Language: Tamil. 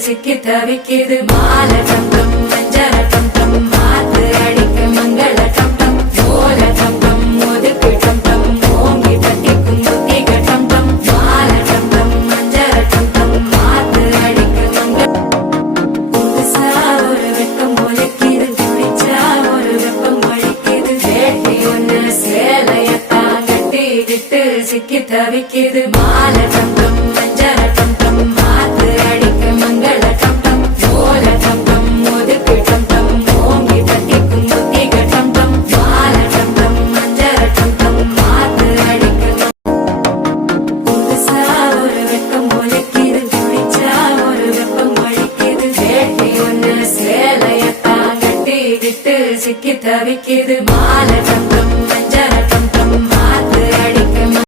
சிக்கி தவிக்குது மாலை டம் டம் மஞ்சள டம் டம் மாத்து அடிக்க மங்கள டம் டம் ஓல டம் டம் ஒதுக்கு டம் டம் ஓங்கி தட்டிக்கும் புத்திக டம் டம் மாலை டம் டம் மஞ்சள டம் டம் மாத்து அடிக்க மங்கள புதுசா ஒரு வெக்கம் ஒலிக்குது குடிச்சா ஒரு வெப்பம் ஒழிக்குது வேட்டி ஒண்ணு சேலையத்தான் கட்டிக்கிட்டு சிக்கி தவிக்குது மாலை டம் டம் மஞ்சள டம் டம் மாத்து அடிக்க மங்கள டம் டம் ஓல டம் டம் ஒதுக்கு டம் டம் ஓங்கி தட்டிக்கும் புத்திக டம் டம் மாலை டம் டம் மஞ்சள டம் டம் மாத்து அடிக்க புதுசா ஒரு வெக்கம் ஒலிக்குது குடிச்சா ஒரு வெப்பம் ஒழிக்குது வேட்டி ஒண்ணு சேலையத்தான் கட்டிக்கிட்டு சிக்கி தவிக்குது மாலை டம் டம்